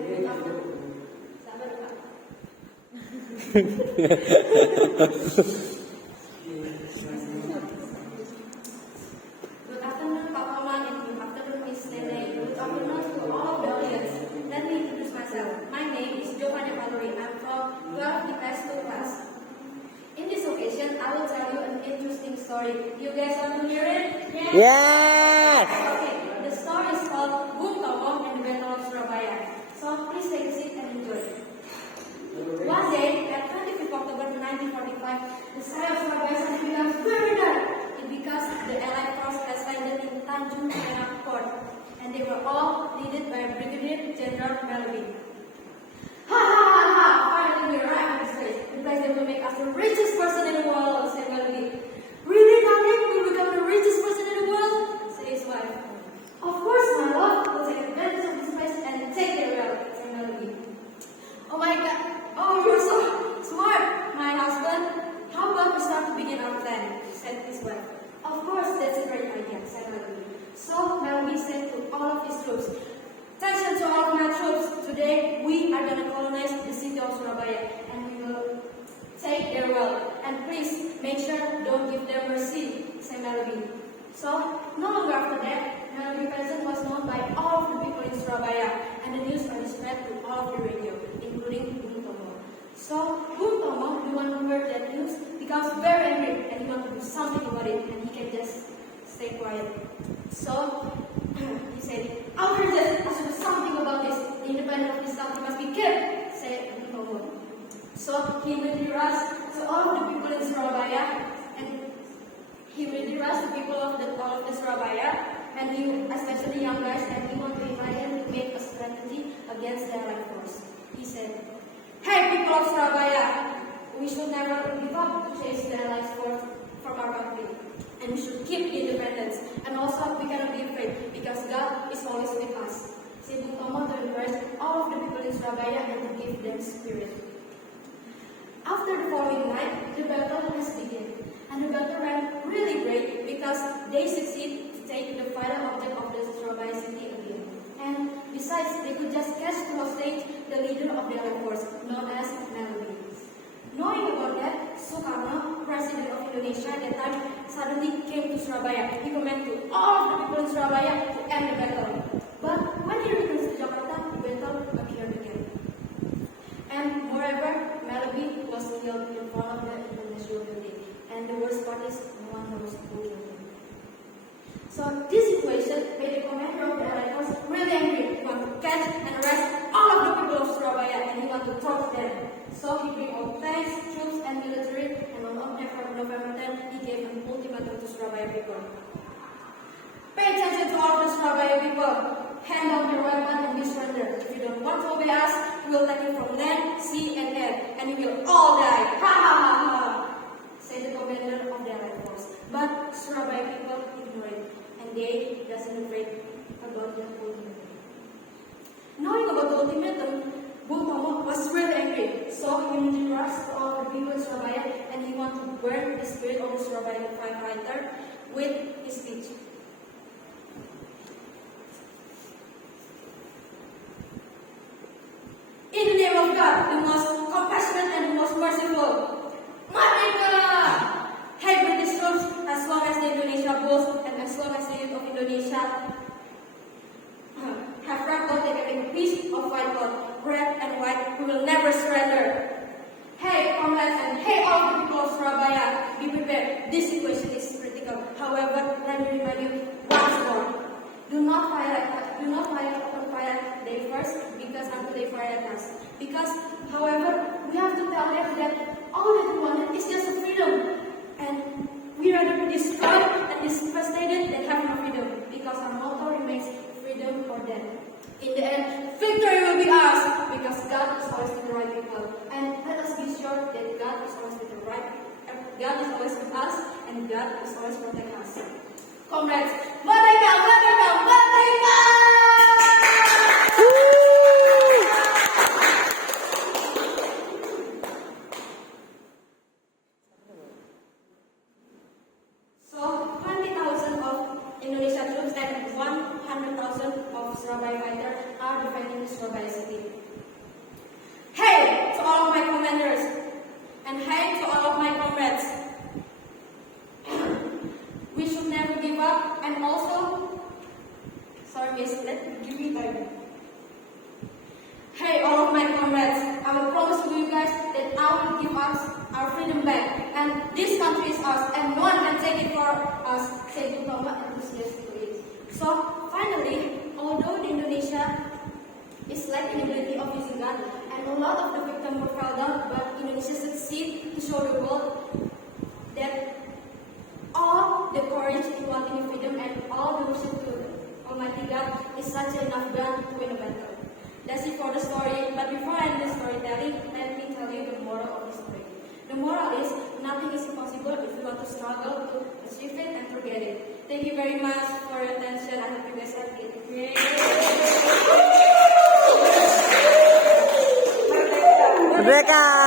Sabar, Pak. Good afternoon, Pak Maman, and good afternoon, Miss Nene. Good afternoon to all of the audience. Let me introduce myself. My name is Giovanni Valerie. I'm from 12 IPS 2 class. In this occasion, I will tell you an interesting story. You guys want to hear it? Yes! Okay, the story is called Bung Tomo and the Battle of Surabaya. So please take a seat and enjoy. One day, at 25th October 1945, the sky of Surabaya suddenly becomes very dark. It because the Allied force has landed in Tanjung Perak Port, and they were all led by Brigadier General Melvin. Ha ha ha ha! Finally, we arrived at this place. The place that will make us the richest person in the world, said Melvin. Really, darling? Will become the richest person in the world? Said his wife. Of course, my love. We'll take advantage of this place and take it well, said Melvin. Oh my God! Oh, you're so smart, my husband. How about we start to begin our plan? Said his wife. Of course, that's a great idea, said Melvin. So Melvin said to all of his troops, "Attention to all of my troops. Today we are going to colonize the city of Surabaya, and we will take their wealth. And please make sure don't give them mercy," said Melvin. So no longer after that, Melvin presence was known by all of the people in Surabaya, and the news was spread to all of the radio, including Bung Tomo. So Bung Tomo, the one who heard that news, becomes very angry, and he wants to do something about it, and he can just stay quiet. So he said, "Outrageous! I should do something about this. The independence of this country must be kept," said Bung Tomo. So he really rushed to all of the people in Surabaya, and all of the Surabaya, and he, especially young guys, and he wanted to invite them to make a strategy against the Allied force. He said, "Hey, people of Surabaya, we should never give up to chase the Allied force from our country, and we should keep the independence. And also, we cannot be afraid because God is always with us." Said Bung Tomo to encourage all of the people in Surabaya and to give them spirit. After the following night, the battle has begun, and the battle ran really great because they succeeded to take the final object of the Surabaya city again. And besides, they could just catch to hostage the leader of the Allied force, known as Melvin. Knowing about that, Sukarno, President of Indonesia at that time, suddenly came to Surabaya. He commanded to all of the people in Surabaya to end the battle. But when he returns to Jakarta, the battle occurred again. And moreover, Melvin was killed in front of the International building. And the worst part is, no one knows who killed him. So this situation made the commander of the Allied force really angry. He wanted to catch and arrest all of the people of Surabaya, and he wanted to torture them. So he bring all tanks, troops, and military, and on November 10, he gave an ultimatum to Surabaya people. "Pay attention to all of the Surabaya people. Hand down your weapon and be surrender. If you don't want to obey us, we will take you from land, sea, and air, and you will all die." Ha ha ha ha! Said the commander of the Allied force. But Surabaya people ignored it, and they doesn't afraid about the ultimatum. Knowing about the ultimatum, Bung Tomo was really angry, so he immediately rushed to all the people in Surabaya, and he wanted to burn the spirit of the Surabaya fighter with his speech. "In the name of God, the most compassionate and the most merciful, Merdeka! Hey, British troops, as long as the Indonesia boasts and as long as the youth of Indonesia have red cloth and a piece of white cloth, red and white, we will never surrender. Hey, comrades, and hey, all the people of Surabaya, be prepared. This situation is critical. However, let me remind you once more: do not open fire they first, because until they fire at us. Because, however, we have to tell them that all that we wanted is just a freedom, and we rather be destroyed and devastated than have no freedom, because our motto remains freedom or death. In the end, victory will be ours, because God is always with the right people. And let us be sure that God is always with the right. God is always with us, and God is always protect us. Comrades, Merdeka, Merdeka, Merdeka! So 20,000 of Indonesia troops and 100,000 of Surabaya fighters are defending the Surabaya city. comrades, we should never give up, and also, sorry miss, give me time. Hey, all of my comrades, I will promise to you guys that I will give us our freedom back, and this country is ours, and no one can take it for us, said Diploma enthusiastic to it. So, finally, although Indonesia is lacking ability of using gun, and a lot of the victims were fell down, but Indonesia succeed to show the world that all the courage in wanting freedom and all the worship to Almighty God is such enough gun to win a battle. That's it for the story, but before I end the storytelling, let me tell you the moral of the story. The moral is, nothing is impossible if you want to struggle to achieve it and to get it. Thank you very much for your attention. I hope you guys have it. Merdeka!